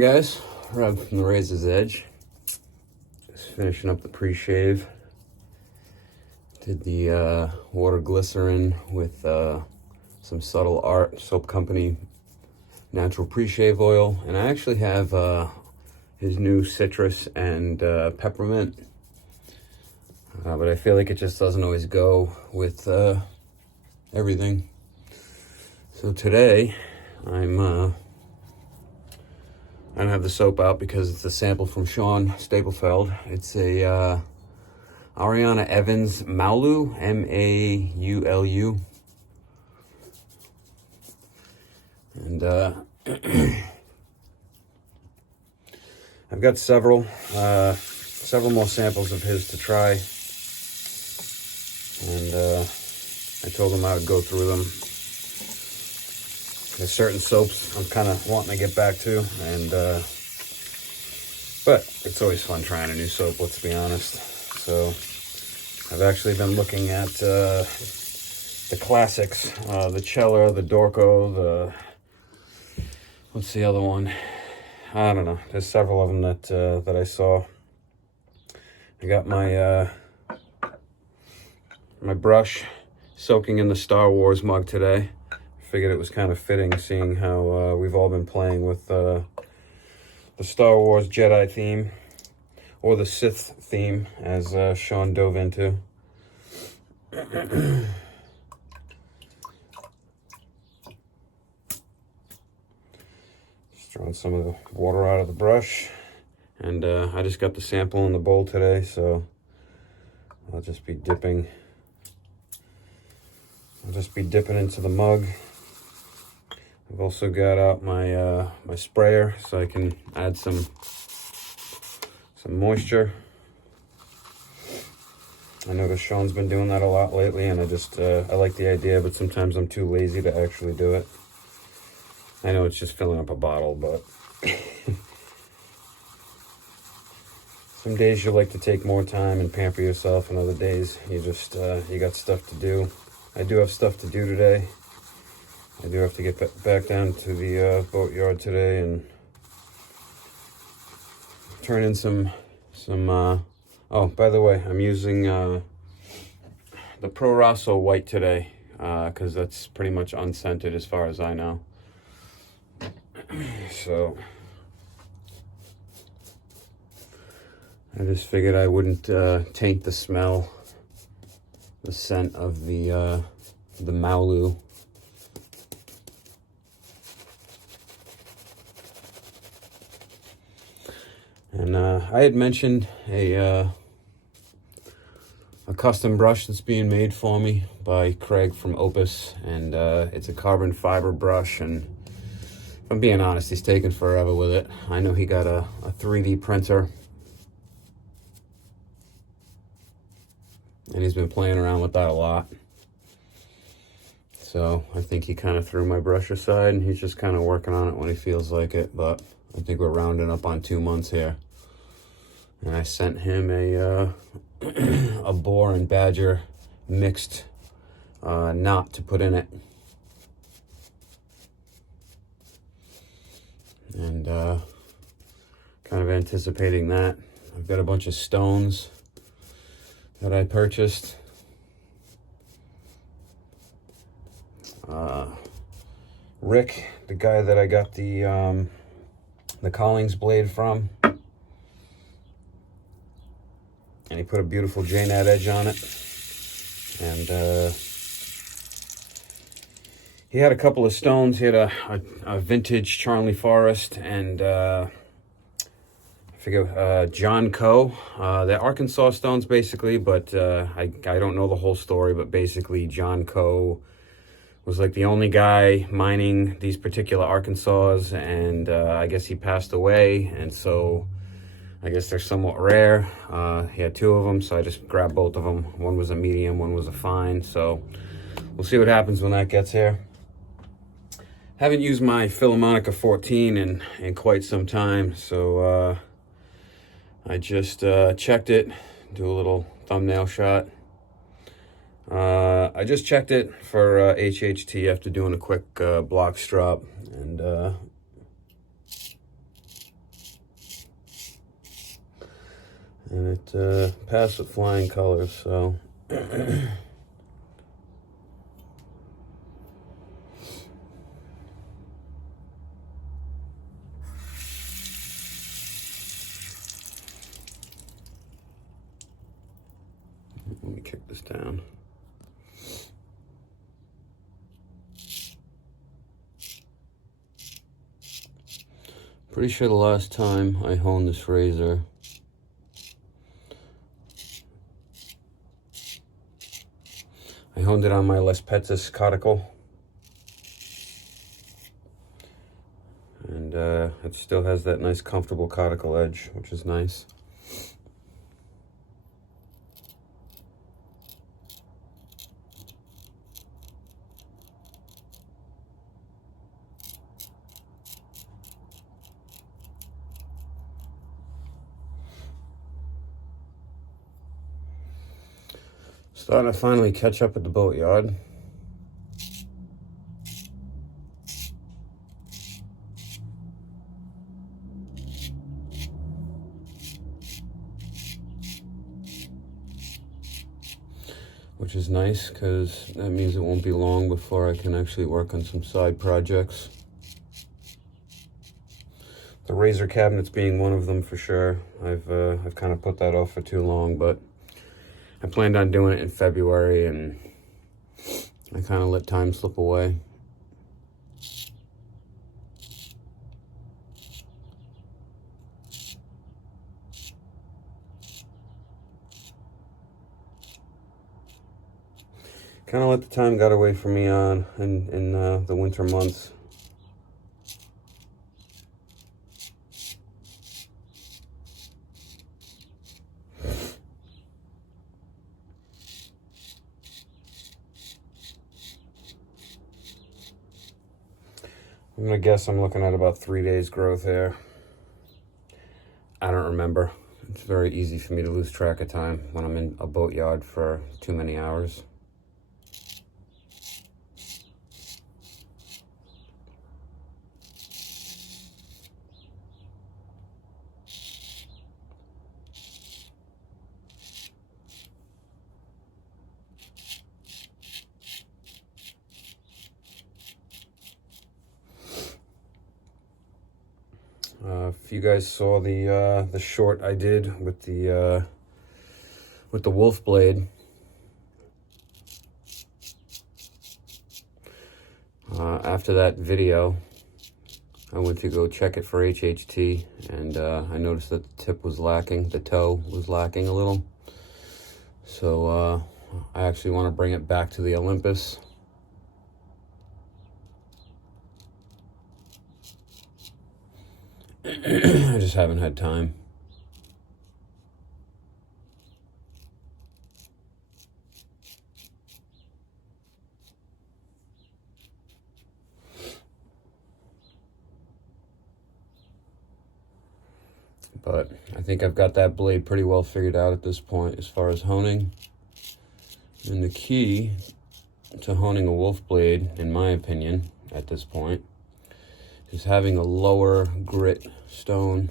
guys? Rob from the Razor's Edge. Just finishing up the pre-shave. Did the water glycerin with some Subtle Art Soap Company natural pre-shave oil. And I actually have his new citrus and peppermint. But I feel like it just doesn't always go with everything. So today, I don't have the soap out because it's a sample from Sean Staplefeld. It's a Ariana Evans Maulu, M-A-U-L-U. And I've got several more samples of his to try. And I told him I would go through them. There's certain soaps I'm kind of wanting to get back to, and but it's always fun trying a new soap, let's be honest. So I've actually been looking at the classics, the Cella, the Dorco, what's the other one? I don't know. There's several of them that I saw. I got my my brush soaking in the Star Wars mug today. Figured it was kind of fitting, seeing how we've all been playing with the Star Wars Jedi theme, or the Sith theme, as Sean dove into. Just throwing some of the water out of the brush, and I just got the sample in the bowl today, so I'll just be dipping into the mug. I've also got out my my sprayer so I can add some moisture. I noticed Sean's been doing that a lot lately, and I like the idea, but sometimes I'm too lazy to actually do it. I know it's just filling up a bottle, but some days you like to take more time and pamper yourself, and other days you just you got stuff to do. I do have stuff to do today. I do have to get back down to the boatyard today and turn in some oh, by the way, I'm using the Pro Rosso white today, because that's pretty much unscented as far as I know. So I just figured I wouldn't taint the smell, the scent of the Maulu. And I had mentioned a custom brush that's being made for me by Craig from Opus, and it's a carbon fiber brush, and if I'm being honest, he's taken forever with it. I know he got a 3D printer, and he's been playing around with that a lot. So I think he kind of threw my brush aside, and he's just kind of working on it when he feels like it, but I think we're rounding up on 2 months here. And I sent him a a boar and badger mixed knot to put in it. And kind of anticipating that. I've got a bunch of stones that I purchased. Rick, the guy that I got the Collings blade from, and he put a beautiful J-Nat edge on it. And he had a couple of stones. He had a vintage Charnley Forest, and I forget, John Coe. They're Arkansas stones, basically, but I don't know the whole story, but basically John Coe was like the only guy mining these particular Arkansas, and I guess he passed away, and so I guess they're somewhat rare. He had 2 of them, so I just grabbed both of them. One was a medium, one was a fine, so we'll see what happens when that gets here. Haven't used my Filarmonica 14 in quite some time, so I just checked it, do a little thumbnail shot. I just checked it for HHT after doing a quick block strop, and And it passed with flying colors, so let me kick this down. Pretty sure the last time I honed this razor, I honed it on my Les Pettis cuticle. And it still has that nice comfortable cuticle edge, which is nice. Starting to finally catch up at the boatyard. Which is nice, because that means it won't be long before I can actually work on some side projects. The razor cabinets being one of them for sure. I've kind of put that off for too long, but I planned on doing it in February, and I kind of let time slip away. Kind of let the time get away from me in the winter months. I'm gonna guess I'm looking at about 3 days growth here. I don't remember. It's very easy for me to lose track of time when I'm in a boatyard for too many hours. If you guys saw the short I did with the wolf blade, after that video, I went to go check it for HHT, and I noticed that the tip was lacking, the toe was lacking a little. So I actually want to bring it back to the Olympus. I just haven't had time. But I think I've got that blade pretty well figured out at this point as far as honing. And the key to honing a wolf blade, in my opinion, at this point, is having a lower grit stone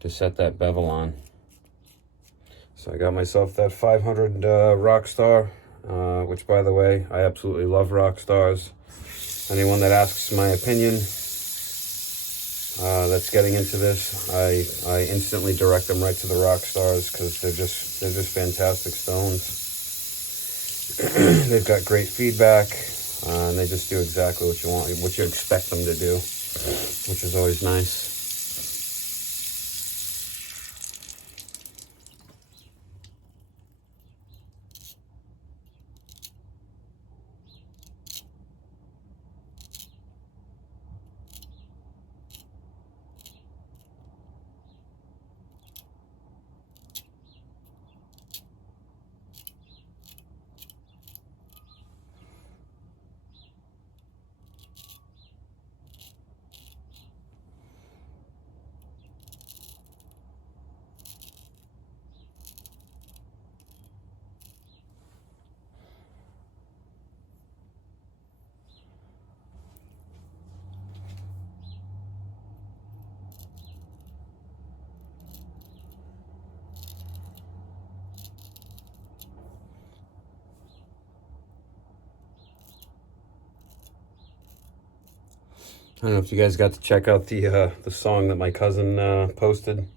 to set that bevel on. So I got myself that 500 Rockstar, which, by the way, I absolutely love Rockstars. Anyone that asks my opinion that's getting into this, I instantly direct them right to the Rockstars, because they're just fantastic stones. They've got great feedback, and they just do exactly what you want, what you expect them to do, which is always nice. don't know if you guys got to check out the song that my cousin posted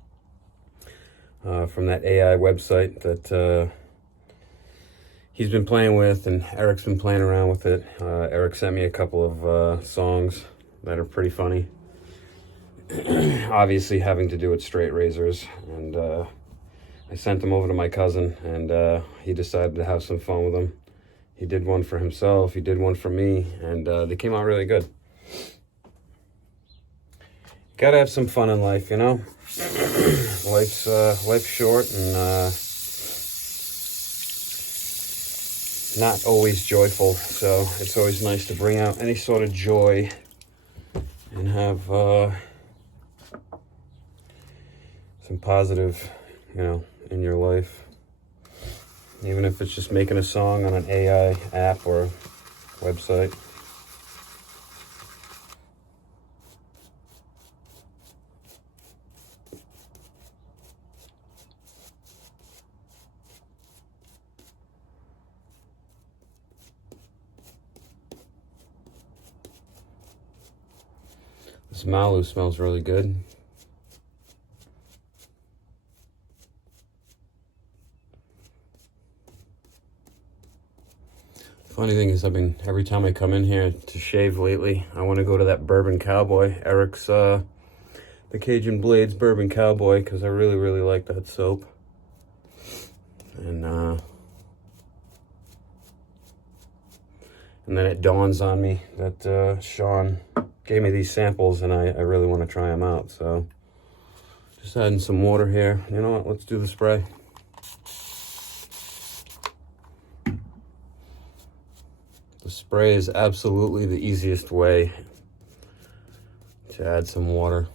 from that AI website that he's been playing with, and Eric's been playing around with it. Eric sent me a couple of songs that are pretty funny. Obviously having to do with straight razors, and I sent them over to my cousin, and he decided to have some fun with them. He did one for himself, he did one for me, and they came out really good. Gotta have some fun in life, you know? Life's short, and not always joyful, so it's always nice to bring out any sort of joy and have some positive, you know, in your life. Even if it's just making a song on an AI app or website. This Malu smells really good. Funny thing is, every time I come in here to shave lately, I want to go to that Bourbon Cowboy, Eric's, the Cajun Blades Bourbon Cowboy, because I really, really like that soap. And then it dawns on me that Sean gave me these samples, and I really want to try them out. So just adding some water here. You know what? Let's do the spray. The spray is absolutely the easiest way to add some water.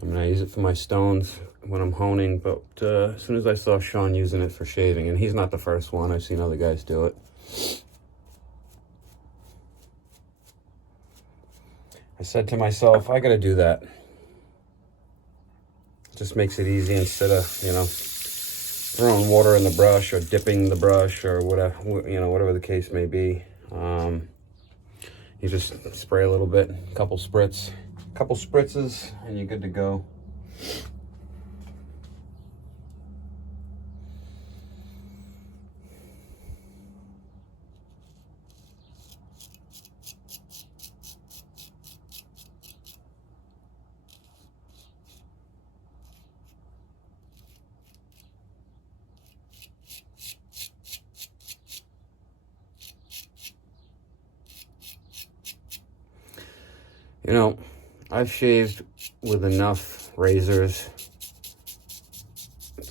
I mean, I use it for my stones when I'm honing, but as soon as I saw Sean using it for shaving, and he's not the first one, I've seen other guys do it. I said to myself, I gotta do that. It just makes it easy instead of, you know, throwing water in the brush or dipping the brush or whatever, you know, whatever the case may be. You just spray a little bit, couple spritzes, and you're good to go. You know, I've shaved with enough razors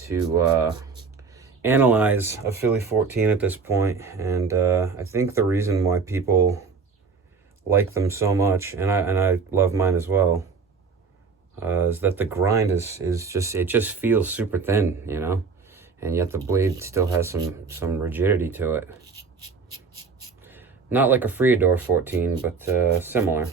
to analyze a Philly 14 at this point, and I think the reason why people like them so much, and I love mine as well, is that the grind is just, it just feels super thin, you know, and yet the blade still has some rigidity to it. Not like a Freador 14, but similar.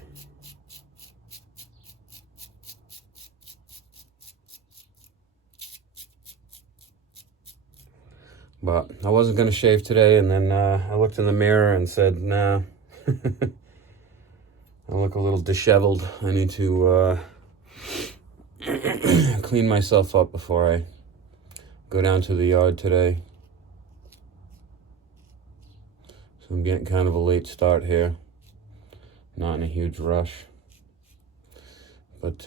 But I wasn't going to shave today, and then I looked in the mirror and said, nah, I look a little disheveled. I need to clean myself up before I go down to the yard today. So I'm getting kind of a late start here. Not in a huge rush. But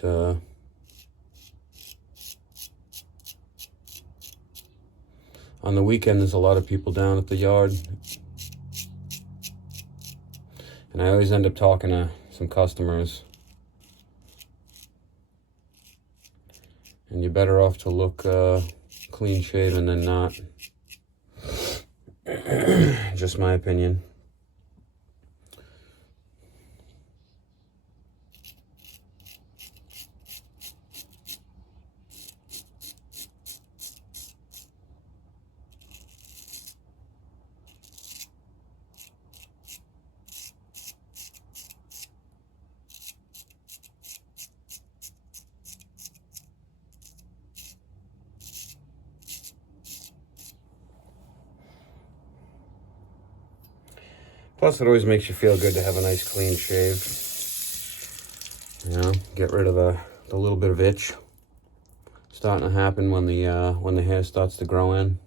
on the weekend, there's a lot of people down at the yard. And I always end up talking to some customers. And you're better off to look clean shaven than not. Just my opinion. Plus, it always makes you feel good to have a nice clean shave. You know, get rid of the little bit of itch starting to happen when the hair starts to grow in.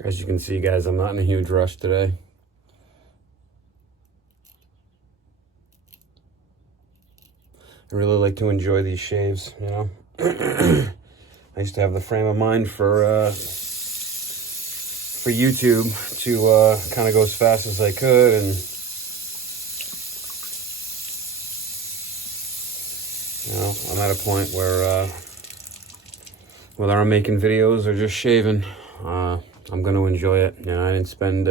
As you can see, guys, I'm not in a huge rush today. I really like to enjoy these shaves, you know. I used to have the frame of mind for YouTube to kind of go as fast as I could, and you know, I'm at a point where whether I'm making videos or just shaving, I'm going to enjoy it. You know, I didn't spend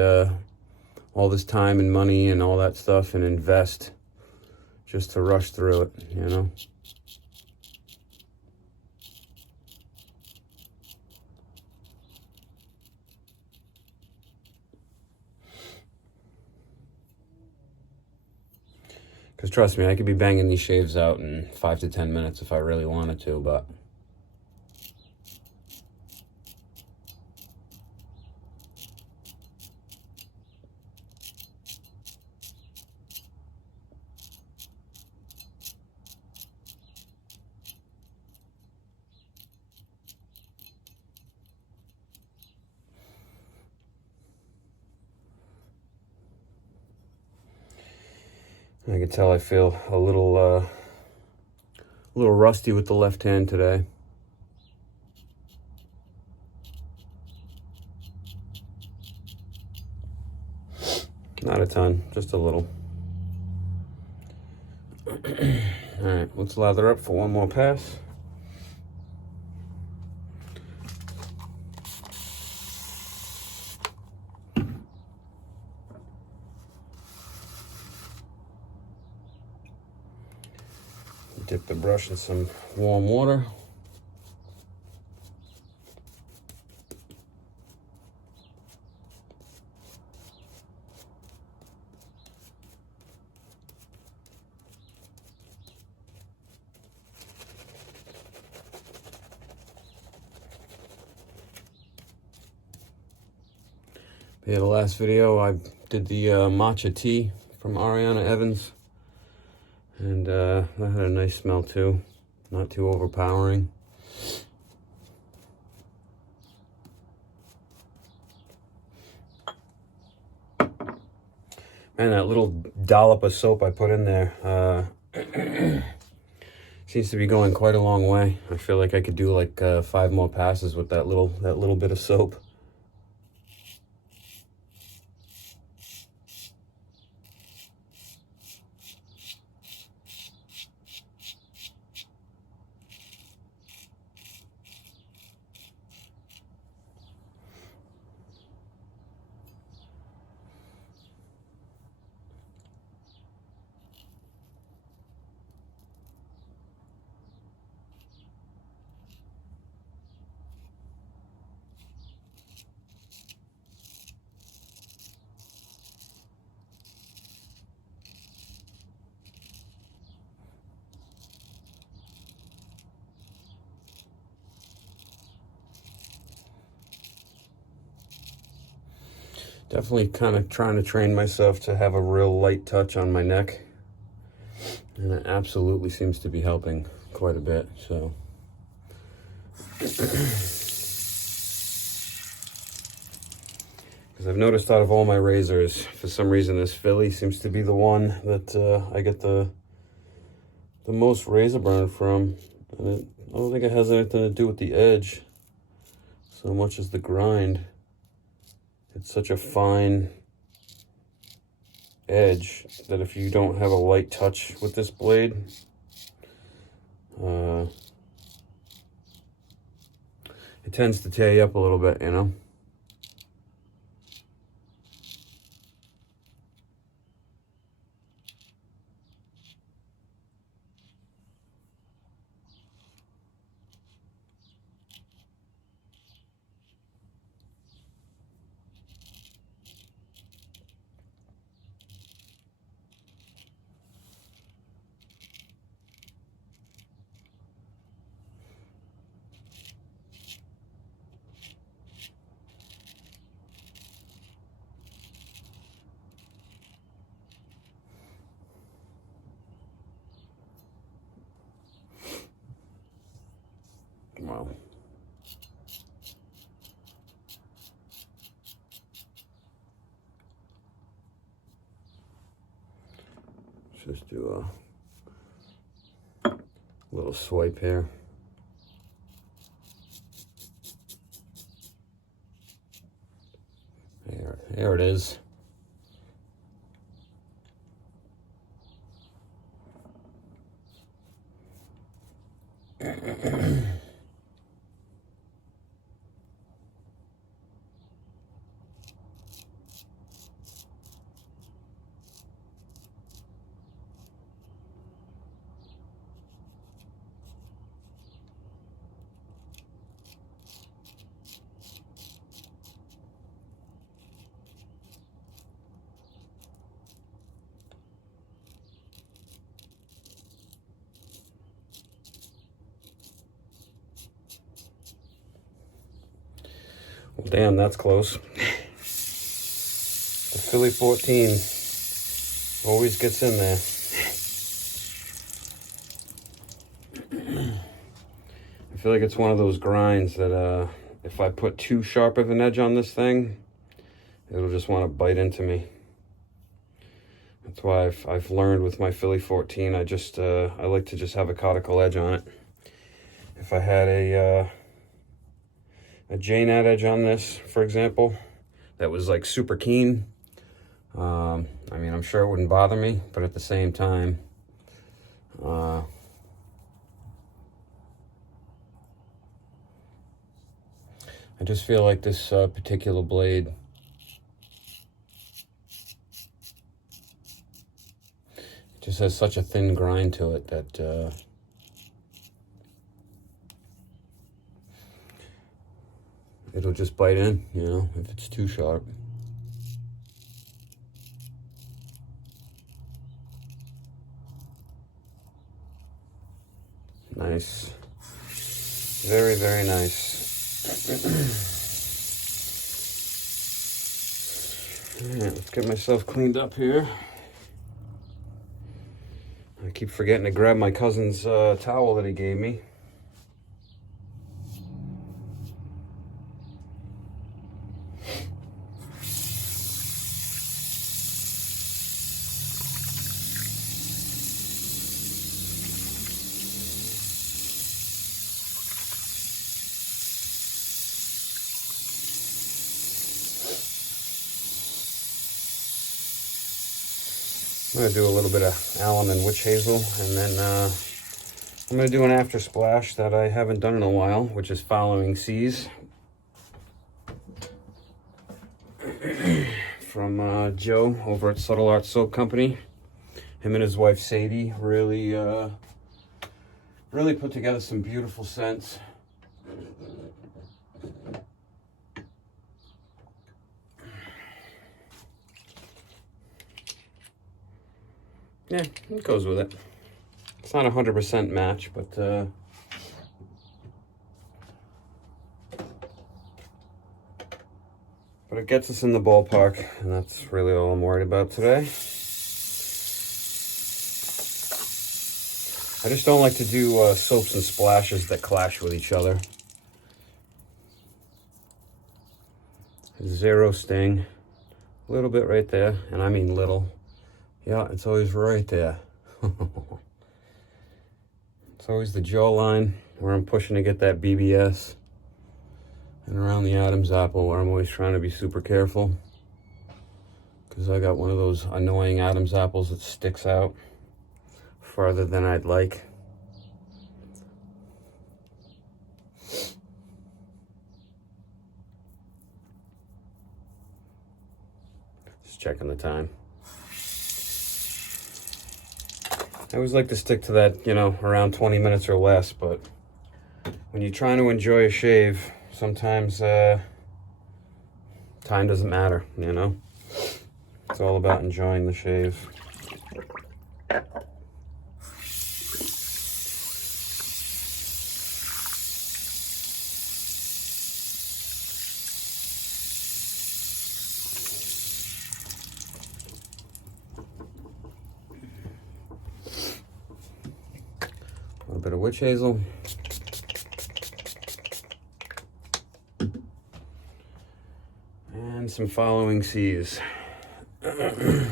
all this time and money and all that stuff and invest just to rush through it, you know. Because trust me, I could be banging these shaves out in 5 to 10 minutes if I really wanted to, but I can tell I feel a little rusty with the left hand today. Not a ton, just a little. All right, let's lather up for one more pass. Dip the brush in some warm water. Yeah, the last video I did the matcha tea from Ariana Evans, and that had a nice smell too, not too overpowering. Man, that little dollop of soap I put in there seems to be going quite a long way. I feel like I could do like 5 more passes with that little bit of soap. Definitely kind of trying to train myself to have a real light touch on my neck. And it absolutely seems to be helping quite a bit, so. Because I've noticed out of all my razors, for some reason this Philly seems to be the one that I get the most razor burn from. And I don't think it has anything to do with the edge so much as the grind. It's such a fine edge that if you don't have a light touch with this blade, it tends to tear you up a little bit, you know? Wow. Let's just do a little swipe here. There it is. Well, damn, that's close. The Philly 14 always gets in there. I feel like it's one of those grinds that if I put too sharp of an edge on this thing, it'll just want to bite into me. That's why I've learned with my Philly 14, I like to just have a cuticle edge on it. If I had a J-nut edge on this, for example, that was like super keen, I mean, I'm sure it wouldn't bother me, but at the same time, I just feel like this particular blade just has such a thin grind to it that it'll just bite in, you know, if it's too sharp. Nice. Very, very nice. All right, let's get myself cleaned up here. I keep forgetting to grab my cousin's towel that he gave me. I'm going to do a little bit of alum and witch hazel, and then I'm going to do an after splash that I haven't done in a while, which is Following Seas from Joe over at Subtle Art Soap Company. Him and his wife Sadie really put together some beautiful scents. Yeah, it goes with it. It's not 100% match, but But it gets us in the ballpark, and that's really all I'm worried about today. I just don't like to do soaps and splashes that clash with each other. Zero sting. A little bit right there, and I mean little. Yeah, it's always right there. It's always the jawline where I'm pushing to get that BBS. And around the Adam's apple where I'm always trying to be super careful. Because I got one of those annoying Adam's apples that sticks out farther than I'd like. Just checking the time. I always like to stick to that, you know, around 20 minutes or less, but when you're trying to enjoy a shave, sometimes time doesn't matter, you know? It's all about enjoying the shave. A little bit of witch hazel. And some following C's. It's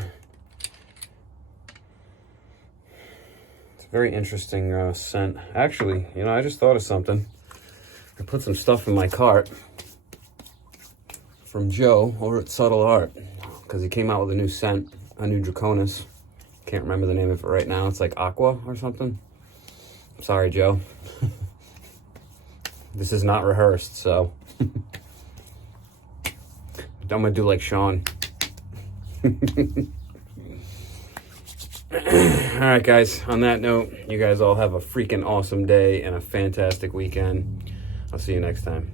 a very interesting scent. Actually, you know, I just thought of something. I put some stuff in my cart from Joe over at Subtle Art because he came out with a new scent, a new Draconis. Can't remember the name of it right now. It's like Aqua or something. Sorry, Joe. This is not rehearsed, so I'm gonna do like Sean. Alright guys, on that note, you guys all have a freaking awesome day and a fantastic weekend. I'll see you next time.